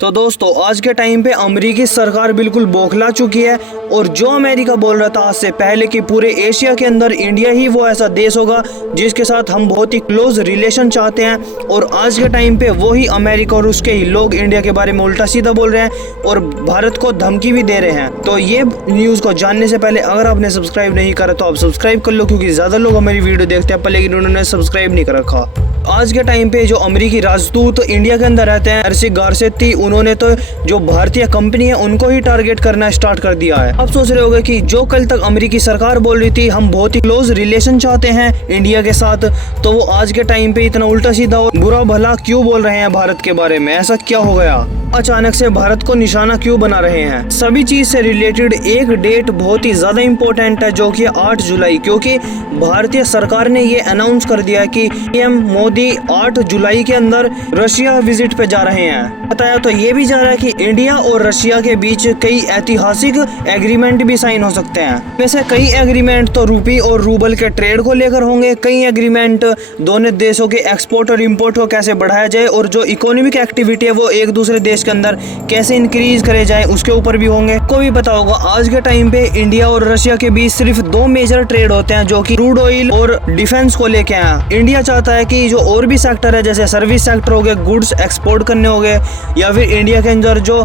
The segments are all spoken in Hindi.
तो दोस्तों आज के टाइम पे अमेरिकी सरकार बिल्कुल बौखला चुकी है और जो अमेरिका बोल रहा था आज से पहले कि पूरे एशिया के अंदर इंडिया ही वो ऐसा देश होगा जिसके साथ हम बहुत ही क्लोज रिलेशन चाहते हैं, और आज के टाइम पे वही अमेरिका और उसके ही लोग इंडिया के बारे में उल्टा सीधा बोल रहे हैं और भारत को धमकी भी दे रहे हैं। तो ये न्यूज़ को जानने से पहले अगर आपने सब्सक्राइब नहीं करा तो आप सब्सक्राइब कर लो, क्योंकि ज़्यादा लोग हमारी वीडियो देखते हैं पर लेकिन उन्होंने सब्सक्राइब नहीं कर रखा। आज के टाइम पे जो अमेरिकी राजदूत इंडिया के अंदर रहते हैं अर्शी गारसेती, उन्होंने तो जो भारतीय कंपनी है उनको ही टारगेट करना स्टार्ट कर दिया है। आप सोच रहे होंगे कि जो कल तक अमेरिकी सरकार बोल रही थी हम बहुत ही क्लोज रिलेशन चाहते हैं इंडिया के साथ, तो वो आज के टाइम पे इतना उल्टा सीधा और बुरा भला क्यों बोल रहे हैं भारत के बारे में? ऐसा क्या हो गया? अचानक से भारत को निशाना क्यों बना रहे हैं? सभी चीज से रिलेटेड एक डेट बहुत ही ज्यादा इम्पोर्टेंट है जो कि 8 जुलाई, क्योंकि भारतीय सरकार ने ये अनाउंस कर दिया है कि पीएम मोदी 8 जुलाई के अंदर रशिया विजिट पे जा रहे हैं। बताया तो ये भी जा रहा है कि इंडिया और रशिया के बीच कई ऐतिहासिक एग्रीमेंट भी साइन हो सकते हैं। वैसे कई एग्रीमेंट तो रूपी और रूबल के ट्रेड को लेकर होंगे, कई एग्रीमेंट दोनों देशों के एक्सपोर्ट और इम्पोर्ट को कैसे बढ़ाया जाए और जो इकोनॉमिक एक्टिविटी है वो एक दूसरे देश के अंदर कैसे इंक्रीज करे जाए उसके ऊपर भी होंगे। को भी पता होगा आज के टाइम पे इंडिया और रशिया के बीच सिर्फ 2 मेजर ट्रेड होते हैं जो कि क्रूड ऑयल और डिफेंस को लेके हैं। इंडिया चाहता है कि जो और भी सेक्टर है जैसे सर्विस सेक्टर हो गए, गुड्स एक्सपोर्ट करने हो गए, या फिर इंडिया के अंदर जो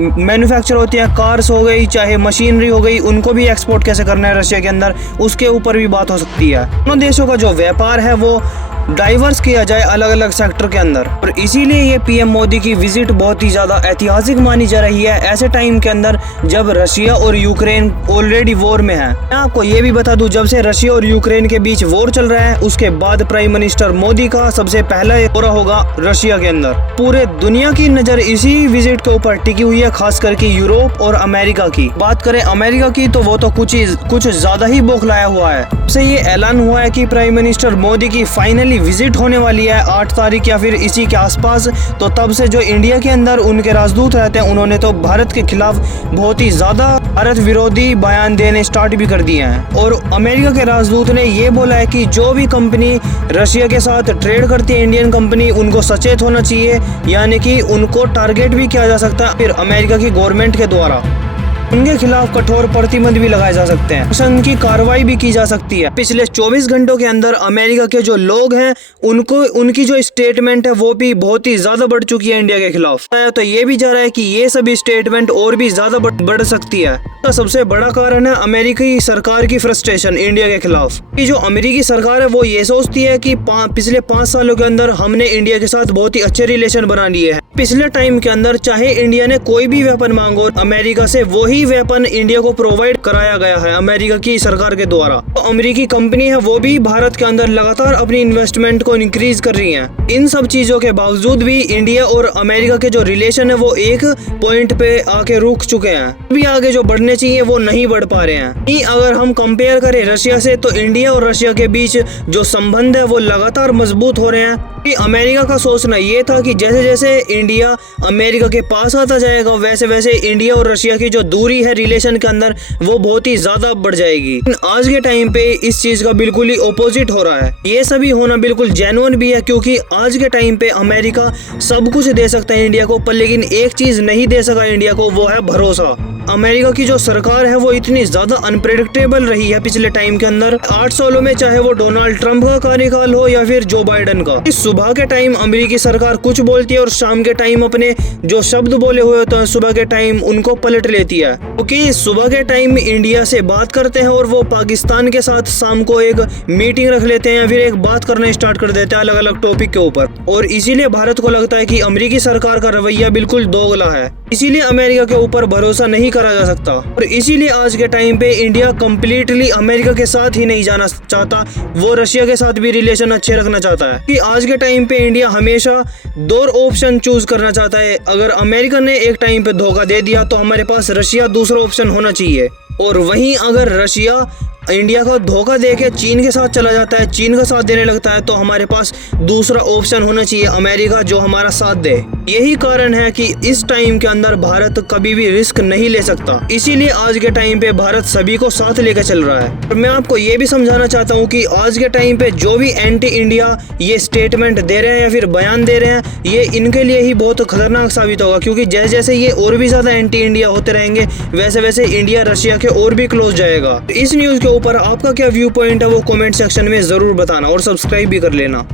मैन्युफैक्चर होती है कार्स हो गई चाहे मशीनरी हो गई, उनको भी एक्सपोर्ट कैसे करना है रशिया के अंदर, उसके ऊपर भी बात हो सकती है। दोनों देशों का जो व्यापार है वो डाइवर्स किया जाए अलग अलग सेक्टर के अंदर, और इसीलिए ये पीएम मोदी की विजिट बहुत ही ज्यादा ऐतिहासिक मानी जा रही है ऐसे टाइम के अंदर जब रशिया और यूक्रेन ऑलरेडी वॉर में है। मैं आपको ये भी बता दूं, जब से रशिया और यूक्रेन के बीच वॉर चल रहा है उसके बाद प्राइम मिनिस्टर मोदी का सबसे पहला दौरा होगा रशिया के अंदर। पूरे दुनिया की नजर इसी विजिट के ऊपर टिकी हुई है, खास करके यूरोप और अमेरिका की। बात करें अमेरिका की तो वो तो कुछ ज्यादा ही बौखलाया हुआ है। से ये ऐलान हुआ है कि प्राइम मिनिस्टर मोदी की फाइनली विजिट होने वाली है 8 तारीख या फिर इसी के आसपास। तो तब से जो इंडिया के अंदर उनके राजदूत रहते हैं उन्होंने तो भारत के खिलाफ बहुत ही ज्यादा भारत विरोधी बयान देने स्टार्ट भी कर दिए हैं, और अमेरिका के राजदूत ने ये बोला है कि जो भी कंपनी रशिया के साथ ट्रेड करती है इंडियन कंपनी, उनको सचेत होना चाहिए, यानी कि उनको टारगेट भी किया जा सकता है फिर अमेरिका की गवर्नमेंट के द्वारा। उनके खिलाफ कठोर प्रतिबंध भी लगाए जा सकते हैं, शासन की कार्रवाई भी की जा सकती है। पिछले 24 घंटों के अंदर अमेरिका के जो लोग हैं उनकी जो स्टेटमेंट है वो भी बहुत ही ज्यादा बढ़ चुकी है इंडिया के खिलाफ। तो ये भी जा रहा है कि ये सभी स्टेटमेंट और भी ज्यादा बढ़ सकती है। तो सबसे बड़ा कारण है अमेरिकी सरकार की फ्रस्ट्रेशन इंडिया के खिलाफ। कि जो अमेरिकी सरकार है वो ये सोचती है कि पिछले 5 सालों के अंदर हमने इंडिया के साथ बहुत ही अच्छे रिलेशन बना लिए हैं। पिछले टाइम के अंदर चाहे इंडिया ने कोई भी वेपन मांगो अमेरिका से, वही वेपन इंडिया को प्रोवाइड कराया गया है अमेरिका की सरकार के द्वारा। तो अमेरिकी कंपनी है वो भी भारत के अंदर लगातार अपनी इन्वेस्टमेंट को इंक्रीज कर रही हैं। इन सब चीजों के बावजूद भी इंडिया और अमेरिका के जो रिलेशन है वो एक पॉइंट पे आके रुक चुके हैं। अभी आगे जो बढ़ने चाहिए वो नहीं बढ़ पा रहे हैं। अगर हम कंपेयर करें रशिया से तो इंडिया और रशिया के बीच जो संबंध है वो लगातार मजबूत हो रहे हैं। कि अमेरिका का सोचना ये था कि जैसे जैसे इंडिया अमेरिका के पास आता जाएगा वैसे वैसे इंडिया और रशिया की जो दूरी है रिलेशन के अंदर वो बहुत ही ज्यादा बढ़ जाएगी। आज के टाइम पे इस चीज का बिल्कुल ही ऑपोजिट हो रहा है। ये सभी होना बिल्कुल जेन्युइन भी है, क्योंकि आज के टाइम पे अमेरिका सब कुछ दे सकता है इंडिया को, पर लेकिन एक चीज नहीं दे सका इंडिया को, वो है भरोसा। अमेरिका की जो सरकार है वो इतनी ज्यादा अनप्रेडिक्टेबल रही है पिछले टाइम के अंदर 8 सालों में, चाहे वो डोनाल्ड ट्रंप का कार्यकाल हो या फिर जो बाइडेन का। सुबह के टाइम अमेरिकी सरकार कुछ बोलती है और शाम के टाइम अपने जो शब्द बोले हुए होते हैं सुबह के टाइम उनको पलट लेती है। क्योंकि सुबह के टाइम इंडिया से बात करते हैं और वो पाकिस्तान के साथ शाम को एक मीटिंग रख लेते हैं या फिर एक बात करना स्टार्ट कर देते हैं अलग अलग टॉपिक के ऊपर, और इसीलिए भारत को लगता है कि अमेरिकी सरकार का रवैया बिल्कुल दोगला है, इसीलिए अमेरिका के ऊपर भरोसा नहीं करा जा सकता। और इसीलिए आज के टाइम पे इंडिया कम्प्लीटली अमेरिका के साथ ही नहीं जाना चाहता, वो रशिया के साथ भी रिलेशन अच्छे रखना चाहता है। कि आज के टाइम पे इंडिया हमेशा 2 ऑप्शन चूज करना चाहता है। अगर अमेरिका ने एक टाइम पे धोखा दे दिया तो हमारे पास रशिया दूसरा ऑप्शन होना चाहिए, और वहीं अगर रशिया इंडिया को धोखा देके चीन के साथ चला जाता है, चीन का साथ देने लगता है, तो हमारे पास दूसरा ऑप्शन होना चाहिए अमेरिका जो हमारा साथ दे। यही कारण है कि इस टाइम के अंदर भारत कभी भी रिस्क नहीं ले सकता। इसीलिए आज के टाइम पे भारत सभी को साथ लेकर चल रहा है। और मैं आपको ये भी समझाना चाहता हूँ कि आज के टाइम पे जो भी एंटी इंडिया ये स्टेटमेंट दे रहे हैं या फिर बयान दे रहे हैं, ये इनके लिए ही बहुत खतरनाक साबित होगा, क्योंकि जैसे जैसे ये और भी ज्यादा एंटी इंडिया होते रहेंगे वैसे वैसे इंडिया रशिया के और भी क्लोज जाएगा। इस न्यूज के ऊपर आपका क्या व्यू पॉइंट है वो कमेंट सेक्शन में जरूर बताना और सब्सक्राइब भी कर लेना।